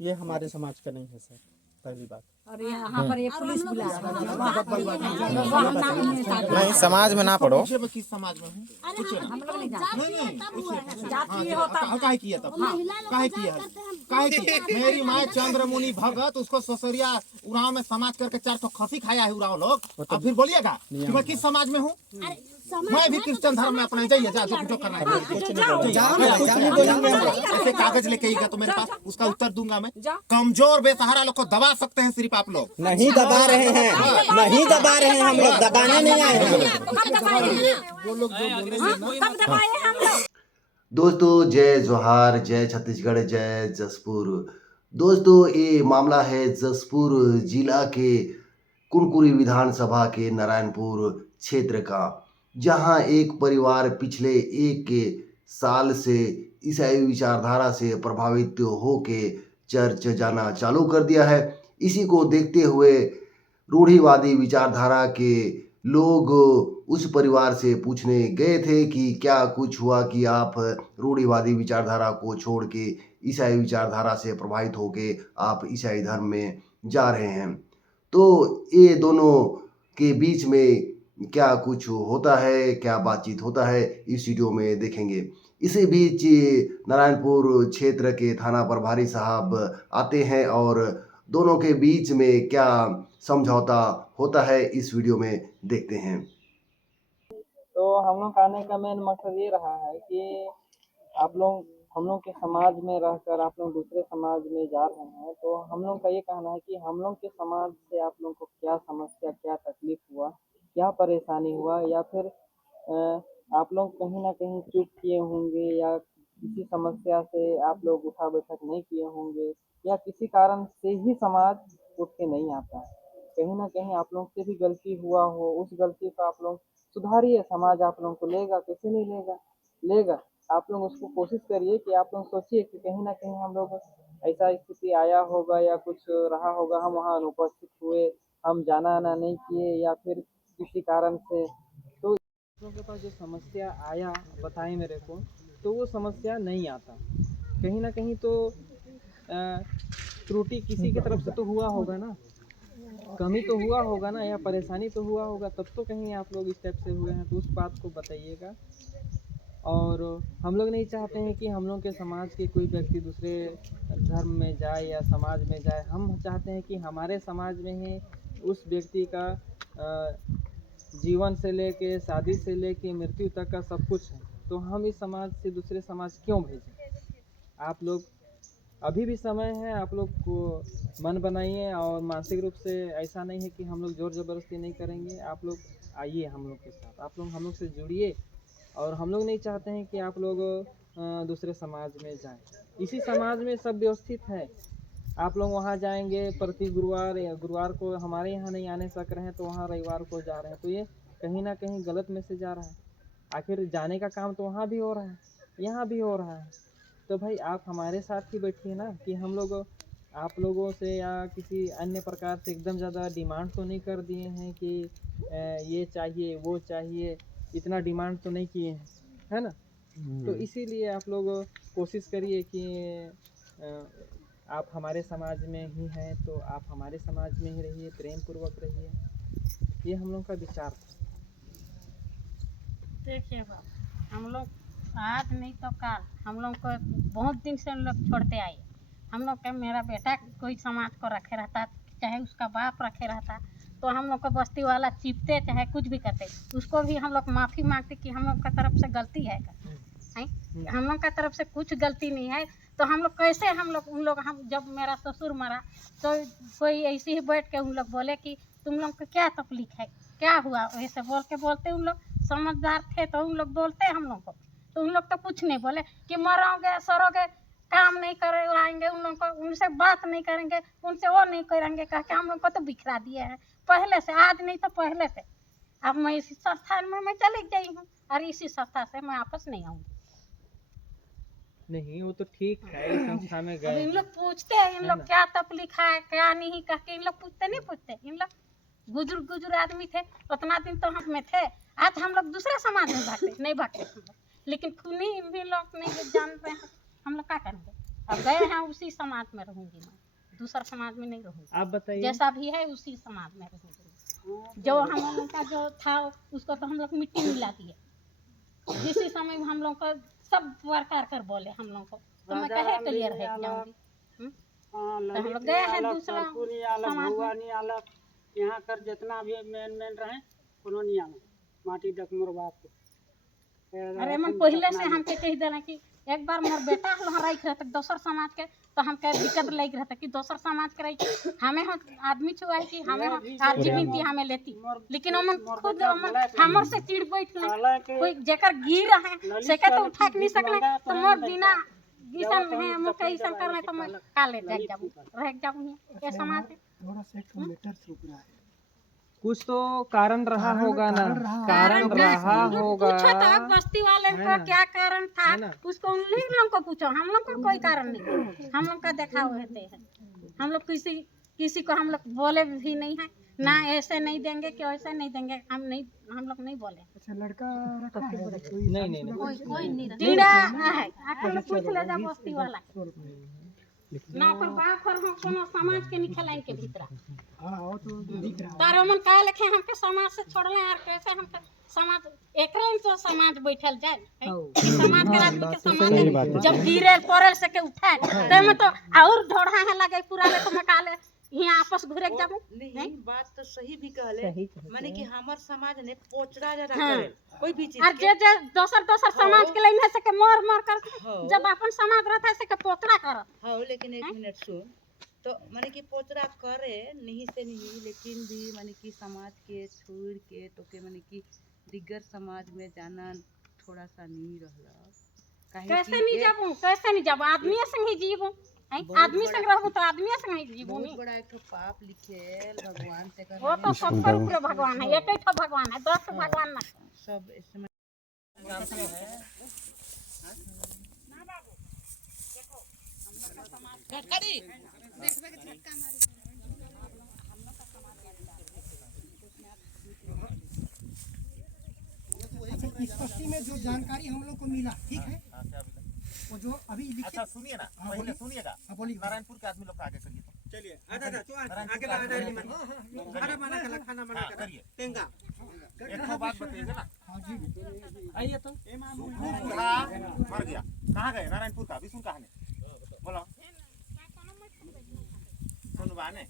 ये हमारे समाज का नहीं है सर, पहली बात। और यहाँ पर ये पुलिस बुला नहीं, समाज में ना पढ़ो। किस समाज में हूँ? हम लोग नहीं जानते। जातीय होता काहे किया तब? काहे किया? मेरी माँ चंद्रमुनि भगत, उसको ससुरिया उराव में समाज करके 4 ठो खसी खाया है उराव लोग। अब फिर बोलिएगा कि मैं किस समाज में हूँ? मैं भी क्रिश्चियन धर्म में अपना जाइए, जा जो कुछ करना है। ऐसे कागज लेके आइएगा तो मेरे पास उसका उत्तर दूंगा मैं। कमजोर बेसहारा लोग को दबा सकते हैं सिर्फ आप लोग। नहीं दबा रहे हैं, नहीं दबा रहे हैं, हम लोग दबाने नहीं आए हैं। दोस्तों जय जोहार, जय छत्तीसगढ़, जय जसपुर। दोस्तों ये मामला है जसपुर जिला के कुनकुरी विधानसभा के नारायणपुर क्षेत्र का, जहां एक परिवार पिछले 1 साल से ईसाई विचारधारा से प्रभावित होके चर्च जाना चालू कर दिया है। इसी को देखते हुए रूढ़िवादी विचारधारा के लोग उस परिवार से पूछने गए थे कि क्या कुछ हुआ कि आप रूढ़िवादी विचारधारा को छोड़ के ईसाई विचारधारा से प्रभावित होके आप ईसाई धर्म में जा रहे हैं। तो ये दोनों के बीच में क्या कुछ होता है, क्या बातचीत होता है, इस वीडियो में देखेंगे। इसी बीच नारायणपुर क्षेत्र के थाना प्रभारी साहब आते हैं और दोनों के बीच में क्या समझौता होता है, इस वीडियो में देखते हैं। तो हम लोग का आने का मेन मकसद ये रहा है कि आप लोग हम लोग के समाज में रहकर आप लोग दूसरे समाज में जा रहे हैं, तो हम लोग का ये कहना है कि हम लोग के समाज से आप लोग को क्या समस्या, क्या तकलीफ हुआ, क्या परेशानी हुआ, या फिर आप लोग कहीं ना कहीं चुप किए होंगे, या किसी समस्या से आप लोग उठा बैठक नहीं किए होंगे, या किसी कारण से ही समाज उठ के नहीं आता है। कहीं ना कहीं आप लोग से भी गलती हुआ हो, उस गलती को आप लोग सुधारिए। समाज आप लोगों को लेगा, कैसे नहीं लेगा। आप लोग उसको कोशिश करिए कि आप लोग सोचिए कि कहीं ना कहीं हम लोग ऐसा स्थिति आया होगा या कुछ रहा होगा, हम वहाँ अनुपस्थित हुए, हम जाना आना नहीं किए, या फिर किसी कारण से। तो आप लोगों के पास जो समस्या आया बताएं मेरे को, तो वो समस्या नहीं आता। कहीं ना कहीं तो त्रुटि किसी की तरफ से तो हुआ होगा ना, कमी तो हुआ होगा ना, या परेशानी तो हुआ होगा, तब तो कहीं आप लोग इस टाइप से हुए हैं। तो उस बात को बताइएगा। और हम लोग नहीं चाहते हैं कि हम लोग के समाज के कोई व्यक्ति दूसरे धर्म में जाए या समाज में जाए। हम चाहते हैं कि हमारे समाज में ही उस व्यक्ति का जीवन से लेके, शादी से लेके मृत्यु तक का सब कुछ है। तो हम इस समाज से दूसरे समाज क्यों भेजें? आप लोग अभी भी समय है, आप लोग को मन बनाइए। और मानसिक रूप से ऐसा नहीं है कि हम लोग ज़ोर ज़बरदस्ती नहीं करेंगे। आप लोग आइए हम लोग के साथ, आप लोग हम लोग से जुड़िए। और हम लोग नहीं चाहते हैं कि आप लोग दूसरे समाज में जाएं। इसी समाज में सब व्यवस्थित है। आप लोग वहाँ जाएंगे प्रति गुरुवार, या गुरुवार को हमारे यहाँ नहीं आने सक रहे हैं तो वहाँ रविवार को जा रहे हैं, तो ये कहीं ना कहीं गलत मैसेज आ रहा है। आखिर जाने का काम तो वहाँ भी हो रहा है, यहाँ भी हो रहा है। तो भाई आप हमारे साथ ही बैठिए ना, कि हम लोग आप लोगों से या किसी अन्य प्रकार से एकदम ज़्यादा डिमांड तो नहीं कर दिए हैं कि ये चाहिए वो चाहिए, इतना डिमांड तो नहीं किए हैं, है ना। तो इसीलिए आप लोग कोशिश करिए कि आप हमारे समाज में ही हैं तो आप हमारे समाज में ही रहिए, प्रेम पूर्वक रहिए। ये हम लोग का विचार था। देखिए बाबा, हम लोग आज नहीं तो कल, हम लोग को बहुत दिन से हम लोग छोड़ते आए। हम लोग का मेरा बेटा कोई समाज को रखे रहता, चाहे उसका बाप रखे रहता, तो हम लोग को बस्ती वाला चिपते चाहे कुछ भी करते, उसको भी हम लोग माफ़ी मांगते कि हम लोग का तरफ से गलती है हम लोग का तरफ से कुछ गलती नहीं है। तो हम लोग कैसे हम जब मेरा ससुर मरा तो कोई ऐसे ही बैठ के उन लोग बोले कि तुम लोग को क्या तकलीफ है, क्या हुआ, वैसे बोलते उन लोग समझदार थे तो उन लोग बोलते हम लोग को। तो उन लोग तो कुछ नहीं बोले कि मरोगे सरोगे, काम नहीं करवाएंगे, उन लोग को उनसे बात नहीं करेंगे, उनसे वो नहीं करेंगे, कह के हम लोग को तो बिखरा दिए हैं पहले से, आज नहीं तो पहले से। अब मैं इसी संस्थान में मैं चली गई हूँ और इसी संस्था से मैं वापस नहीं आऊँगी। नहीं वो तो ठीक है, इस संस्था में गए। इन लोग पूछते हैं इन लोग क्या तकलीफ है क्या नहीं, कह के इन लोग पूछते। इन लोग गुजर आदमी थे, उतना दिन तो हम में थे। आज हम लोग दूसरे समाज में भागते नहीं भागते हम लोग, लेकिन खूनी भी लोग नहीं जान रहे हैं, हम लोग क्या करेंगे। अब गए हैं उसी समाज में रहूंगी मैं, दूसरा समाज में नहीं रहूंगी। आप बताइए। जैसा भी है उसी समाज में रहूंगी। जो हम लोगों का जो था उसको तो हम लोग मिट्टी मिला दिए। जिसी समय हम लोग को सब प्रकार कर बोले हम लोग को, तो मैं कहे क्लियर है जाऊंगी। तो हम लोग गए हैं दूसरा समाज में। यहाँ कर जितना भी मेन रहे कोनो नहीं आना माटी डक मोर बाप अरे मन पहले से हमके कह देना कि एक बार मोर बेटा हमारा रहता दोसर समाज के, तो हमके दिक्कत लग रहता कि दोसर समाज के रही हमें आदमी छुआ कि हमें अर्जी बिनती हमें लेती, लेकिन हम खुद हमर से चिड़ बैठ कोई जेकर गिर रहे से के तो उठा के नहीं सकले, तो मोर बिना गिसन है मोके ईसन करने तो मैं काले रह जाऊं ये समाज से। थोड़ा सा एक मीटर सूख रहा है। कुछ तो कारण रहा होगा ना, कारण रहा होगा। पूछो तो बस्ती वाले को क्या कारण था उसको उन लोग को पूछो, हम लोग को कोई कारण नहीं। हम लोग का देखा हुए थे, हम लोग किसी को हम लोग बोले भी नहीं है ना, ऐसे नहीं देंगे कि वैसे नहीं देंगे, हम लोग नहीं बोले। अच्छा लड़का रखा है नहीं कोई नहीं टीड़ा है आकर पूछ ले जा बस्ती वाला ना पर बाप पर हम कोनो समाज के निकलाइन के भीतर। हां वो तो दिख रहा है। तारो मन का लिखे हमके समाज से छोड़ले यार, कैसे हमके समाज एकरे तो समाज बैठल जाए समाज के आदमी के समाज जब गिरे पड़ल से के उठाए ते में तो और ढोढ़ा है लगे पूरा ले तो मैं काले यहाँ आपस घुरे जाबू। नहीं बात तो सही भी कहले, माने कि हमर समाज ने पोचरा ज्यादा करे कोई भी चीज और जे दोसर समाज के लेने से के मोर कर जब अपन समाज रहता है से के पोचरा कर। हां लेकिन एक मिनट सुन, तो माने कि पोचरा करे नहीं से नहीं, लेकिन भी माने कि समाज के छोड़ के तो के माने कि दिगर समाज में जाना थोड़ा सा नहीं रहला। कैसे नहीं जाबू आदमी संग ही जीवू, आदमी संग रहबू तो आदमी संग ही जीवू। बहुत बड़ा एक पाप लिखेल भगवान से कर, वो तो सबकर ऊपर भगवान है, एक ही तो भगवान है, 10 भगवान ना सब इसमें इस पट्टी में जो जानकारी हम लोग को मिला ठीक है, वो जो अभी अच्छा सुनिए ना, पहले सुनिएगा। नारायणपुर के आदमी लोग का आगे करिए तो चलिए आगे खाना बना के करिए टेंगा एक बात बताइएगा ना। हां जी आइए तो मर गया कहाँ गए नारायणपुर का विष्णु कहाँ ने बोलो सुनवा ने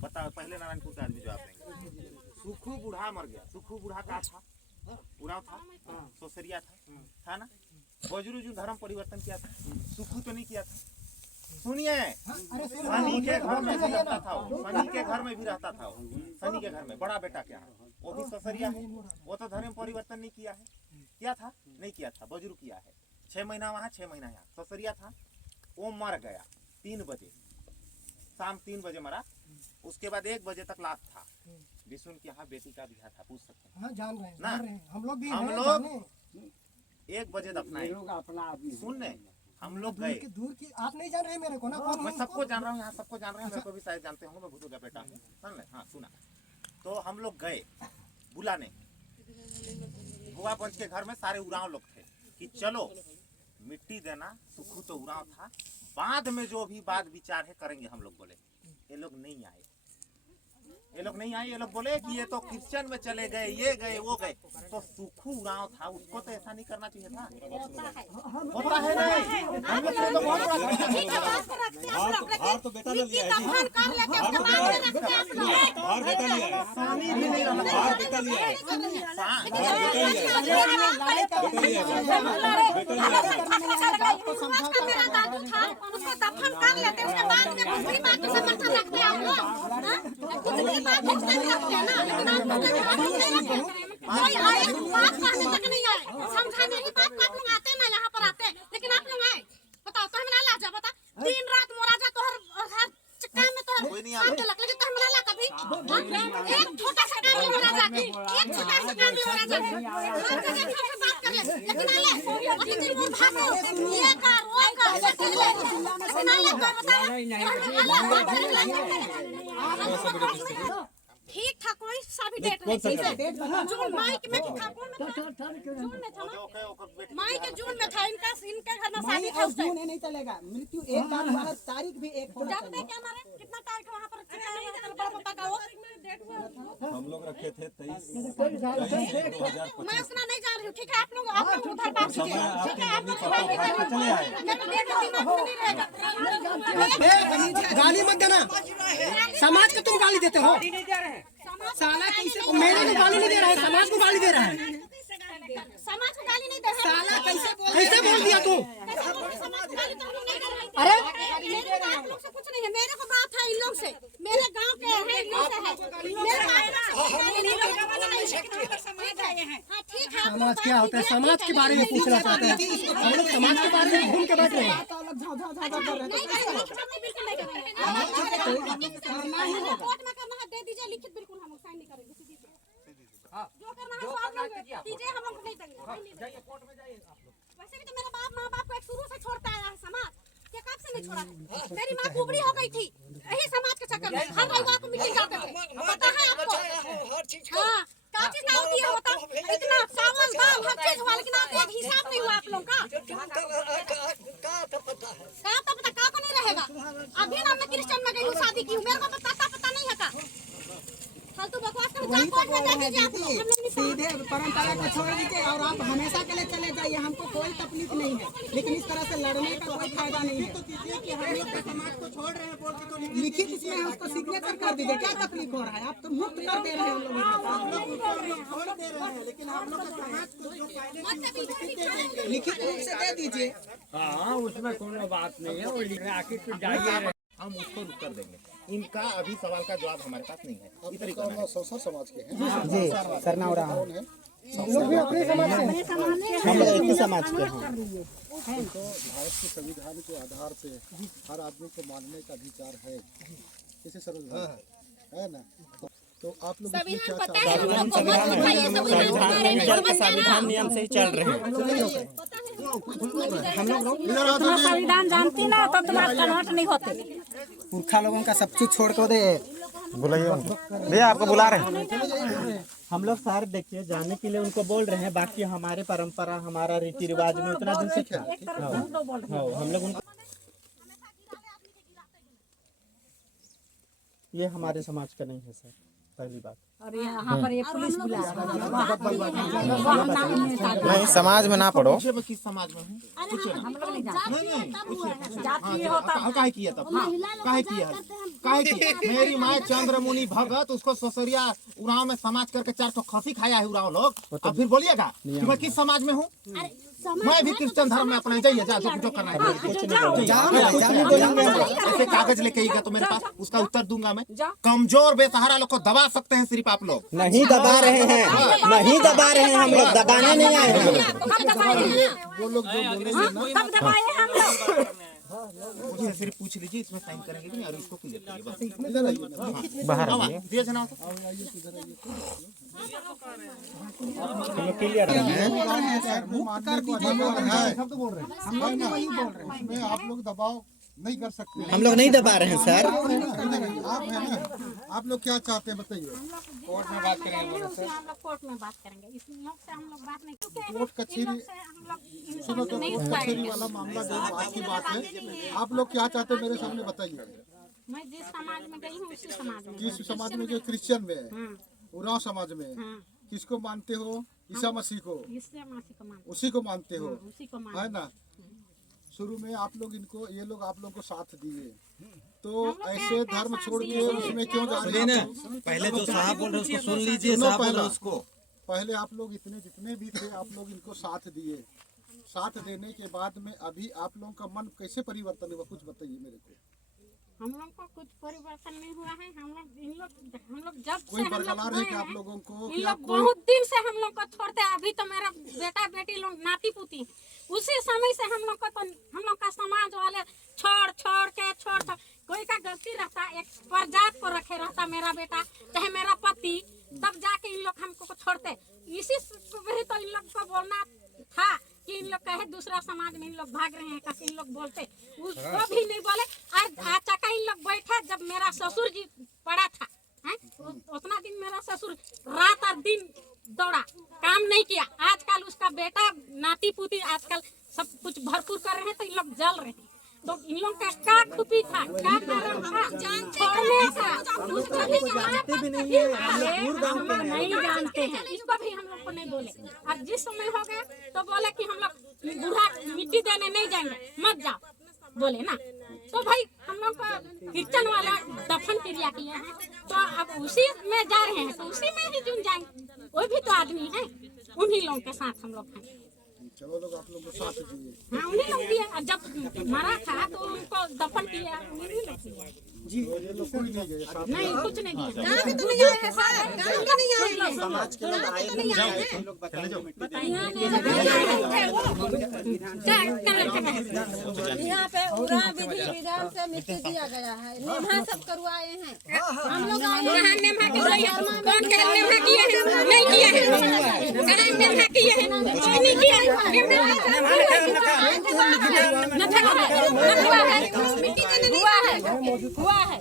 बताओ। पहले नारायणपुर का आदमी जो आप सुखू बूढ़ा मर गया। सुखू बूढ़ा का था उराव था, सोसरिया था ना। बजरू धर्म परिवर्तन किया था, सुखू तो नहीं किया था। सुनिए सनी के घर में भी रहता था, सनी के घर में भी रहता था। सनी के घर में बड़ा बेटा क्या है वो भी सोसरिया है, वो तो धर्म परिवर्तन नहीं किया है। किया था नहीं किया था, बजरू किया है। 6 महीना वहाँ 6 महीना यहाँ। सोसरिया था वो मर गया 3 बजे, शाम 3 बजे मरा। उसके बाद 1 बजे तक लाश था। विष्णु के यहाँ बेटी का बियाह था, पूछ सकते हैं। हां जान रहे हैं ना हम लोग भी 1 बजे दफनाए। सुन हम लोग गए दूर की आप नहीं जान रहे मेरे को ना, मैं सबको जान रहा हूँ, यहाँ सबको जान रहे हैं। मेरे को भी शायद जानते होंगे, मैं भूतू का बेटा हूँ। सुन ले हाँ सुना। तो हम लोग गए बुलाने, बुआ पंच के घर में सारे उराव लोग थे कि चलो मिट्टी देना। सुखू तो उराव था, बाद में जो भी बात विचार है करेंगे हम लोग। बोले ये लोग नहीं आए, ये लोग नहीं आए। ये लोग बोले कि ये तो क्रिश्चियन में चले गए, ये गए वो गए। तो सुखू गांव था, उसको तो ऐसा नहीं करना चाहिए था। होता है नहीं, हम लोग तो बहुत तो बेटा ने लिया है जी, और बेटा लिया है, पानी भी नहीं रहा, और बेटा लिया है, कोई आए बात कहने तक नहीं आए, समझाने की बात आप लोग आते ना यहाँ पर आते, लेकिन आप लोग आए बताओ तो हमें ला जा बता। दिन रात मोरा जा तो हर चक्कर में तो शाम के लग लगे तो हमें ला कभी एक छोटा सा काम मोरा जा, एक छोटा सा काम मोरा जा, हर जगह छोटे बात कर ले, लेकिन आले अभी दिन वो भागो ये कर वो कर लेकिन आले बताओ ठीक था कोई सभी डेट रहे जून मई में था कौन में था जून में था ना मई के जून में था इनका घर में शादी था उस टाइम नहीं चलेगा मृत्यु एक बार हुआ है तारीख भी एक होना जब तक हमारे कितना तारीख वहां पर बड़ा पता का वो डेट हुआ हम लोग रखे थे 23 मैं सुना नहीं जा रही हूं ठीक है आप लोग उधर बात कीजिए ठीक है आप लोग गाली मत देना समाज को तुम गाली देते हो साला कैसे मेरे को गाली नहीं दे रहा है समाज को गाली दे रहा है समाज को गाली नहीं दे रहा साला कैसे बोल दिया तू समाज को गाली तो हम लोग नहीं कर रहे अरे मेरे आप लोग से कुछ नहीं है मेरे को बात है इन लोग से मेरे गांव के हैं इन लोग से है मेरे समाज आए हैं हां ठीक है समाज क्या होता है समाज के बारे में पूछना चाहते हैं हम लोग समाज के बारे में घूम के बैठ रहे हैं कोर्ट में करना है दे दीजिए लिखित बिल्कुल हम साइन नहीं करेंगे सीधी जो करना है वो आप लोग कीजिए हम लोग नहीं देंगे जाइए कोर्ट में जाइए आप लोग वैसे भी तो मेरा बाप मां बाप को एक शुरू से छोड़ता आया है समाज ये कब से नहीं छोड़ा है मेरी मां कुबड़ी हो गई थी यही समाज के चक्कर में हर रविवार को मीटिंग जाते थे पता है आपको हर चीज हां क्या चीज का होती है होता इतना चावल दाल हर चीज हुआ लेकिन आप एक हिसाब नहीं हुआ आप लोग का पता का को नहीं रहेगा अभी ना मैं क्रिश्चियन में गई हूं शादी की हूं मेरे को पता नहीं है का फालतू बकवास कर कोर्ट में दे दीजिए आप लोग हम लोग सीधे परंपरा को छोड़ दीजिए और आप हमेशा के लिए चले जाइए हमको कोई तकलीफ नहीं है लेकिन इस तरह से लड़ने का कोई फायदा नहीं है कि हम लोग समाज को छोड़ रहे हैं बोल के तो लिखित इसमें हमको सिग्नेचर कर दीजिए क्या तकलीफ हो रहा है आप तो मुक्त कर दे रहे हैं हम लोग छोड़ दे रहे हैं लेकिन आप लोग समाज को जो पहले लिखित रूप से दे दीजिए हाँ उसमें कोई बात नहीं है और आके तो जाइए हम उसको उत्तर देंगे इनका अभी सवाल का जवाब हमारे पास नहीं है इधर ही सौसर समाज के हैं जी सरनावड़ा लोग भी अपने समाज से हम लोग एक समाज के हैं तो भारत के संविधान के आधार पे हर आदमी को मानने का अधिकार है कैसे सरल है ना तो आप लोग संविधान नियम से ही चल रहे हैं संविधान जानती ना तो तुम्हारा कन्वर्ट नहीं होते पुरखा लोगों का सब चीज छोड़ कर दे बुलाइए भैया आपको बुला रहे हैं हम लोग सर देखिए जाने के लिए उनको बोल रहे हैं बाकी हमारे परंपरा हमारा रीति रिवाज में उतना दिन से था हम लोग उनको ये हमारे समाज का नहीं है सर पहली बात और यहाँ पर ये पुलिस बुला नहीं समाज में ना पढ़ो किस समाज में हूँ हम लोग नहीं जानते जाति होता काहे किया तब काहे किया मेरी माँ चंद्रमुनि भगत उसको ससुरिया उराव में समाज करके 4 खसी खाया है उराव लोग अब फिर बोलिएगा कि मैं किस समाज में हूँ मैं भी क्रिश्चियन धर्म में अपना जाइए जा जो करना है ऐसे कागज लेके आएगा तो मेरे पास उसका उत्तर दूंगा मैं कमजोर बेसहारा लोग को दबा सकते हैं सिर्फ आप लोग नहीं दबा रहे हैं नहीं दबा रहे हैं हम लोग दबाने नहीं आए हैं वो लोग जो बोलेंगे ना मुझे सिर्फ पूछ लीजिए इसमें साइन करेंगे कि नहीं और इसको क्लियर करिए बस बाहर दिया जना क्लियर है आप लोग दबाव नहीं कर सकते हम लोग नहीं दबा रहे हैं सर आप है ना आप लोग क्या चाहते हैं बताइए कोर्ट में बात करेंगे हम लोग कोर्ट में बात करेंगे इस लोग से हम लोग बात नहीं कोर्ट कचहरी सुनो तो कचहरी वाला मामला जो बात की बात है आप लोग क्या चाहते हैं मेरे सामने बताइए मैं जिस समाज में गई हूँ उसी समाज में जिस समाज में जो क्रिश्चियन में है उराव समाज में किसको मानते हो ईसा मसीह को उसी को मानते हो है ना शुरू में आप लोग इनको ये लोग आप लोग को साथ दिए तो ऐसे धर्म छोड़ के उसमें क्यों जा रहे हैं पहले जो साहब बोल रहे हैं उसको सुन लीजिए पहले उसको पहले आप लोग इतने जितने भी थे आप लोग इनको साथ दिए साथ देने के बाद में अभी आप लोगों का मन कैसे परिवर्तन हुआ कुछ बताइए मेरे को हम लोग को कुछ परिवर्तन नहीं हुआ है हम लोग जब कोई बरकरार है कि आप लोगों को इन लोग बहुत दिन से हम लोग को छोड़ते अभी तो मेरा बेटा बेटी लोग नाती पुती उसी समय से हम लोग को तो हम लोग का समाज वाले छोड़ कोई का गलती रहता एक प्रजात को रखे रहता मेरा बेटा चाहे मेरा पति तब जाके इन लोग हमको छोड़ते इसी में तो इन लोग को बोलना था कि इन लोग कहे दूसरा समाज में इन लोग भाग रहे हैं कैसे इन लोग बोलते उसको भी नहीं बोले और चका इन लोग बैठे जब मेरा ससुर जी पड़ा था उतना दिन मेरा ससुर भी नहीं है, हम लोग दूर गाँव हम के लोग हैं। नहीं जानते हैं, इसको भी हम लोग को नहीं बोले। और जिस समय हो गया तो बोले कि हम लोग बूढ़ा मिट्टी देने नहीं जाएंगे, मत जाओ बोले ना। तो भाई हम लोग को कीर्तन वाला दफन क्रिया किया है, तो अब उसी में जा रहे हैं, तो उसी में ही जुड़ जाएंगे। वो भी तो आदमी है, उन्हीं लोगों के साथ हम लोग हैं। चलो लोग आप लोग को साथ दिए। हाँ, उन्हीं लोग दिए। और जब मरा था तो उनको दफन किया, उन्हीं लोग किया। ये लोग कोई नहीं गए साथ। नहीं, कुछ नहीं किया। गाँव में तो नहीं आए हैं सर, गाँव में नहीं आए हैं। समाज के लोग आए थे, हम लोग बताइए यहाँ पे उड़ा विधि विधान से मिट्टी दिया गया है, नेभा सब करवाए हैं। हम लोग आए हैं, नेभा के कौन कह नेभा किए हैं? नहीं किए हैं। कहाँ नेभा किए हैं? कोई नहीं किया है। हुआ है।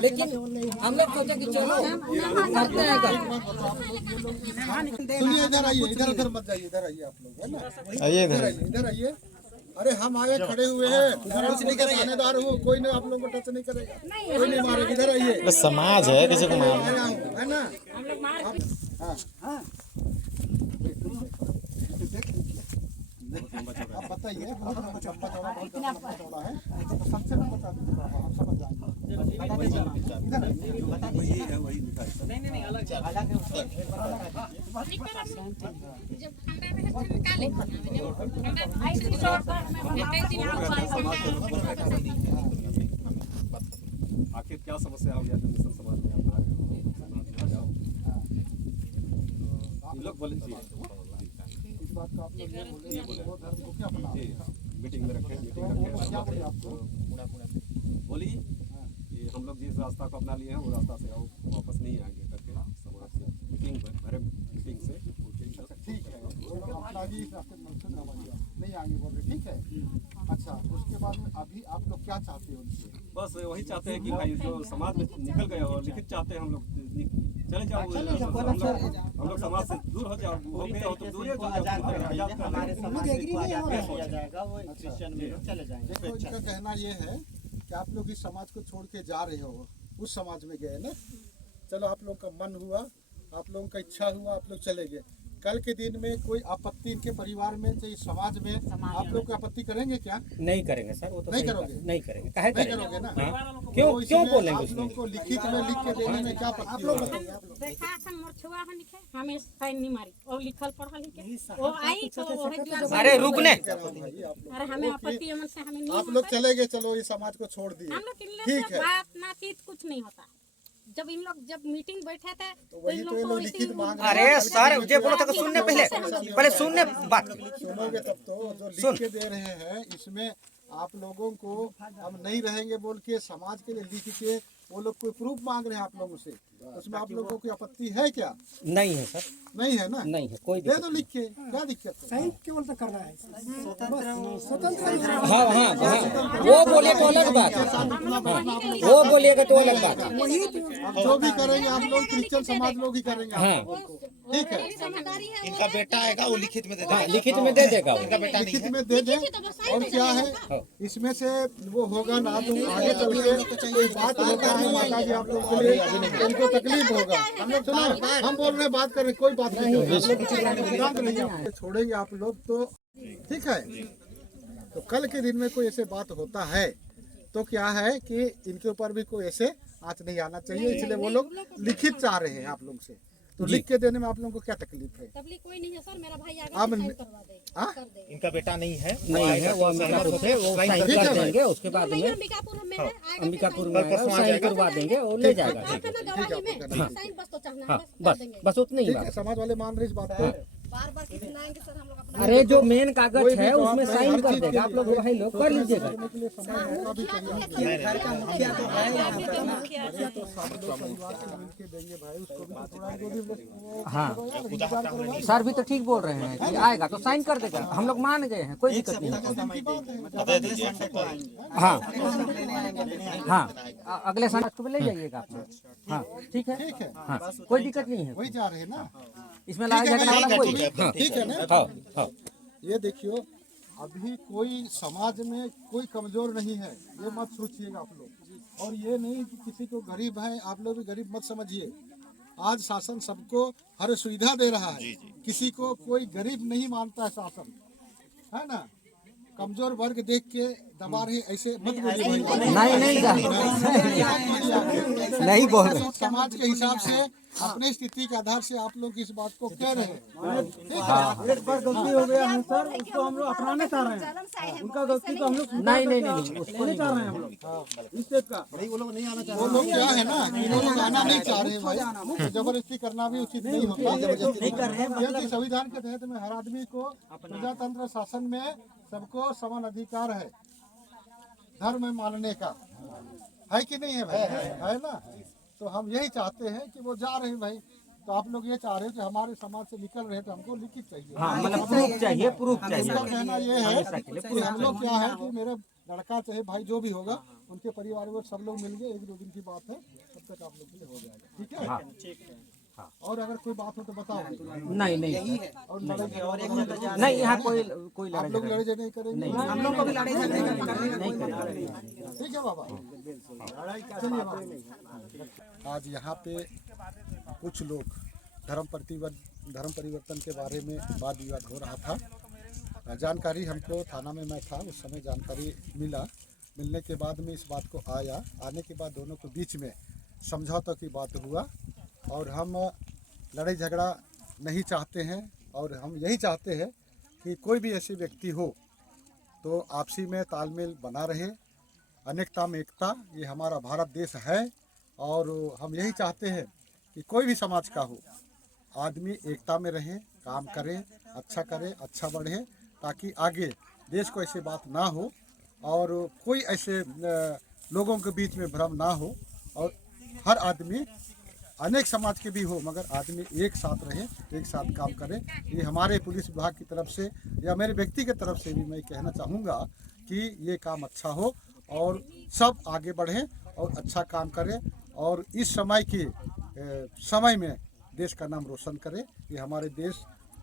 लेकिन हम लोग सोचे कि चलो करते हैं कल। सुनिए, इधर आइए, इधर उधर मत जाइए, इधर आइए आप लोग, है ना? आइए इधर आइए। अरे हम आए खड़े हुए हैं, कुछ नहीं करेंगे, थानेदार हूँ, कोई नहीं आप लोगों को टच नहीं करेगा, कोई नहीं मारेगा। इधर आइए, समाज है, किसी को मार है ना? हाँ, आप बताइए, लंबा चौड़ा बहुत लंबा चौड़ा है, तो सबसे में बता दीजिए, हम समझ आखिर क्या समस्या हो गया जनमिशन समाज में आप आ रहे हो? लोग बोले जी इस बात का आप लोग ये बोले वो धर्म को क्या बना मीटिंग में रखें, क्या बोले आपको? बोली कि हम लोग जिस रास्ता को अपना लिए हैं वो रास्ता से आओ, वापस नहीं आएंगे करके समाज से मीटिंग भरे मीटिंग से ठीक है, अपना भी इस रास्ते नहीं आगे बोल रहे, ठीक है। अच्छा, उसके बाद में अभी आप लोग क्या चाहते हो उनसे? बस वही चाहते हैं कि भाई जो समाज में निकल गए हो, लिखित चाहते हैं हम लोग चले जाओ, हम लोग समाज से दूर हो जाओ, हो गए हो तो दूर हो जाओ, हमारे समाज से किया जाएगा, वो क्रिश्चियन में लोग चले जाएंगे। देखो, इनका कहना ये है कि आप लोग इस समाज को छोड़ के जा रहे हो, उस समाज में गए ना, चलो आप लोग का मन हुआ, आप लोगों का इच्छा हुआ, आप लोग चले गए। कल के दिन में कोई आपत्ति इनके परिवार में, चाहे समाज में, आप लोग आपत्ति करेंगे क्या? नहीं करेंगे सर, वो तो नहीं करोगे? नहीं करेंगे, काहे नहीं करोगे ना? क्यों तो क्यों इसमें बोलेंगे आप उसमें? लोग को लिखित में लिख के देने में क्या आपत्ति होगा? देखा सन मोरछुआ है लिखे, हमें साइन नहीं मारी और लिखल पढ़ा लिखे वो आई तो अरे रुकने, अरे हमें आपत्ति अमन से हमें नहीं आप लोग चले गए, चलो इस समाज को छोड़ दिए, हम लोग ठीक है। बात ना चीत कुछ नहीं होता। जब इन लोग जब मीटिंग बैठे थे तो वही तो ये लोग लिखित मांग रहे अरे सर ये बोलो तो सुनने पहले सुनने बात सुनोगे तब तो। जो लिख के दे रहे हैं इसमें आप लोगों को हम नहीं रहेंगे बोल के समाज के लिए लिख के वो लोग कोई प्रूफ मांग रहे हैं आप लोगों से, उसमें आप लोगों की आपत्ति है क्या? नहीं है सर, नहीं है ना? नहीं है, कोई दे दो लिख के, क्या दिक्कत है? सही केवल तो करना है, हाँ हाँ हाँ, वो बोलिए तो अलग बात है, वो बोलिएगा तो अलग बात है। अब जो भी करेंगे आप लोग क्रिश्चियन समाज लोग ही करेंगे हाँ। आप लोगों को, ठीक है। इनका बेटा आएगा वो लिखित में दे देगा, लिखित में दे देगा, इनका बेटा नहीं लिखित में दे दे। और क्या है इसमें से वो होगा ना तो आगे चल के कोई बात होता है माता जी आप लोग के लिए, उनको तकलीफ होगा। हम लोग सुना, हम बोल रहे बात कर रहे, कोई बात नहीं होगी, छोड़ेंगे आप लोग तो ठीक है। तो कल के दिन में कोई ऐसे बात होता है तो क्या है कि इनके ऊपर भी कोई ऐसे आँच नहीं आना चाहिए, इसलिए वो लोग लिखित चाह रहे हैं आप लोग से। तो लिख के देने में आप लोगों को क्या तकलीफ है? तबलीग कोई नहीं है सर, मेरा भाई आप आगे साइन करवा दे। इनका बेटा नहीं है, नहीं है, वो अंबिकापुर से वो साइन कर देंगे, उसके बाद में अंबिकापुर में है, अंबिकापुर में आएगा, वो साइन करवा देंगे और ले जाएगा। साइन बस तो चाहना हाँ है, बस उतना ही ठीक है, बात। समाज वाले मान रहे इस बात को। बार-बार किसी आएंगे सर हम लोग अपना अरे जो मेन कागज है उसमें साइन कर देगा, आप लोग भाई लोग कर लीजिएगा। हाँ सर भी तो ठीक बोल रहे हैं कि आएगा तो साइन कर देगा, हम लोग मान गए हैं, कोई दिक्कत नहीं। हाँ हाँ, अगले साल को ले जाइएगा आप लोग। हाँ ठीक है, हाँ कोई दिक्कत नहीं है, वही जा रहे हैं ना, इसमें लड़ाई झगड़ा वाला कोई ठीक है ना। हाँ हाँ ये देखियो अभी कोई समाज में कोई कमजोर नहीं है, ये मत सोचिएगा आप लोग। और ये नहीं कि किसी को गरीब है, आप लोग भी गरीब मत समझिए। आज शासन सबको हर सुविधा दे रहा है, किसी को कोई गरीब नहीं मानता है शासन, है ना। कमजोर वर्ग देख के दबा रहे, ऐसे मत बोलिए। नहीं बोल रहे। समाज के हिसाब से अपने स्थिति के आधार से आप लोग इस बात को कह रहे हैं। एक बार गलती हो गया है सर, उसको हम लोग अपनाना चाह रहे हैं। उनका गलती को हम लोग नहीं लेने चाह रहे हैं हम लोग इस टाइप का। वो लोग नहीं आना चाह रहे। वो लोग क्या है ना, वो लोग आना नहीं चाह रहे भाई। जबरदस्ती करना भी उचित नहीं होता। क्योंकि संविधान के तहत में हर आदमी को प्रजातंत्र शासन में सबको समान अधिकार है धर्म मानने का, है कि नहीं है भाई? है ना। तो हम यही चाहते हैं कि वो जा रहे हैं भाई, तो आप लोग ये चाह रहे हो कि हमारे समाज से निकल रहे हैं, तो हमको लिखित चाहिए। हाँ, मतलब प्रूफ चाहिए, प्रूफ चाहिए। इसका कहना ये है कि हम लोग क्या है कि मेरे लड़का चाहे भाई जो भी होगा, उनके परिवार में सब लोग मिल गए, 1-2 दिन की बात है, तब तक आप लोग के लिए हो जाएगा। ठीक है? हाँ। और अगर कोई बात हो तो बताओ। नहीं और नहीं, यहाँ कोई आप लोग लड़ाई नहीं करेंगे, हम लोग को भी लड़ाई झगड़े नहीं करेंगे। ठीक है बाबा, चलिए बाबा। आज यहाँ पे कुछ लोग धर्म परिवर्तन के बारे में वाद विवाद हो रहा था। जानकारी हमको थाना में मैं था उस समय जानकारी मिलने के बाद में इस बात को आने के बाद दोनों के बीच में समझौता की बात हुआ। और हम लड़ाई झगड़ा नहीं चाहते हैं, और हम यही चाहते हैं कि कोई भी ऐसे व्यक्ति हो तो आपसी में तालमेल बना रहे, अनेकता में एकता, ये हमारा भारत देश है। और हम यही चाहते हैं कि कोई भी समाज का हो, आदमी एकता में रहे, काम करे, अच्छा बढ़े, ताकि आगे देश को ऐसे बात ना हो और कोई ऐसे लोगों के बीच में भ्रम ना हो। और हर आदमी, अनेक समाज के भी हो, मगर आदमी एक साथ रहे, एक साथ काम करे। ये हमारे पुलिस विभाग की तरफ से या मेरे व्यक्ति की तरफ से भी मैं कहना चाहूँगा कि ये काम अच्छा हो और सब आगे बढ़ें और अच्छा काम करें, और इस समय में देश का नाम रोशन करें। ये हमारे देश,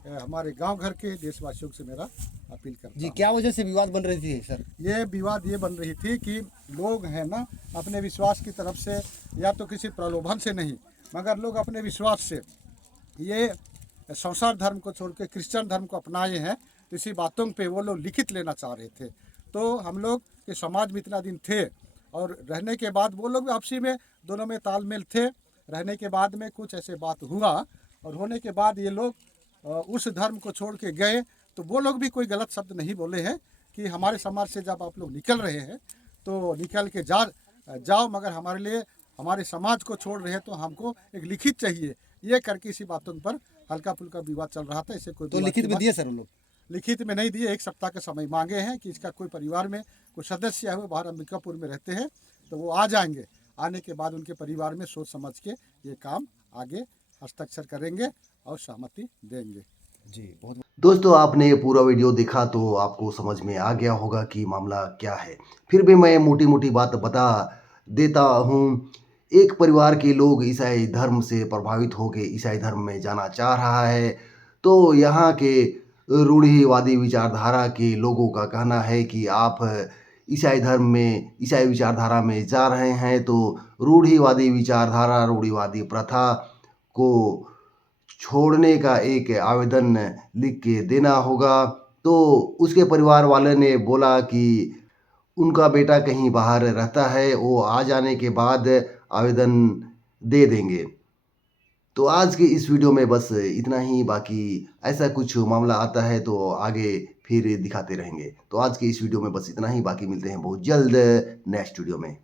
हमारे गांव घर के देशवासियों से मेरा अपील करता जी। क्या वजह से विवाद बन रही थी सर? ये विवाद ये बन रही थी कि लोग हैं ना, अपने विश्वास की तरफ से, या तो किसी प्रलोभन से नहीं, मगर लोग अपने विश्वास से ये संसार धर्म को छोड़ के क्रिश्चियन धर्म को अपनाए हैं। तो इसी बातों पे वो लोग लिखित लेना चाह रहे थे। तो हम लोग के समाज में इतना दिन थे और रहने के बाद वो लोग आपसी में दोनों में तालमेल थे। रहने के बाद में कुछ ऐसे बात हुआ, और होने के बाद ये लोग उस धर्म को छोड़ के गए। तो वो लोग भी कोई गलत शब्द नहीं बोले हैं कि हमारे समाज से जब आप लोग निकल रहे हैं तो निकल के जाओ, मगर हमारे लिए, हमारे समाज को छोड़ रहे हैं तो हमको एक लिखित चाहिए। ये करके इसी बातों पर हल्का फुल्का विवाद चल रहा था। इसे कोई तो लिखित में दिए सर उन लोग? लिखित में नहीं दिए, 1 सप्ताह का समय मांगे हैं कि इसका कोई परिवार में कोई सदस्य है, वो बाहर अंबिकापुर में रहते हैं, तो वो आ जाएंगे। आने के बाद उनके परिवार में सोच समझ के ये काम आगे हस्ताक्षर करेंगे और सहमति देंगे। जी, बहुत। दोस्तों, आपने ये पूरा वीडियो देखा तो आपको समझ में आ गया होगा कि मामला क्या है। फिर भी मैं मोटी मोटी बात बता देता हूँ। एक परिवार के लोग ईसाई धर्म से प्रभावित होकर ईसाई धर्म में जाना चाह रहा है, तो यहाँ के रूढ़िवादी विचारधारा के लोगों का कहना है कि आप ईसाई विचारधारा में जा रहे हैं तो रूढ़िवादी विचारधारा, रूढ़िवादी प्रथा को छोड़ने का एक आवेदन लिख के देना होगा। तो उसके परिवार वाले ने बोला कि उनका बेटा कहीं बाहर रहता है, वो आ जाने के बाद आवेदन दे देंगे। तो आज के इस वीडियो में बस इतना ही, बाकी ऐसा कुछ मामला आता है तो आगे फिर दिखाते रहेंगे। तो आज के इस वीडियो में बस इतना ही, बाकी मिलते हैं बहुत जल्द नेक्स्ट वीडियो में।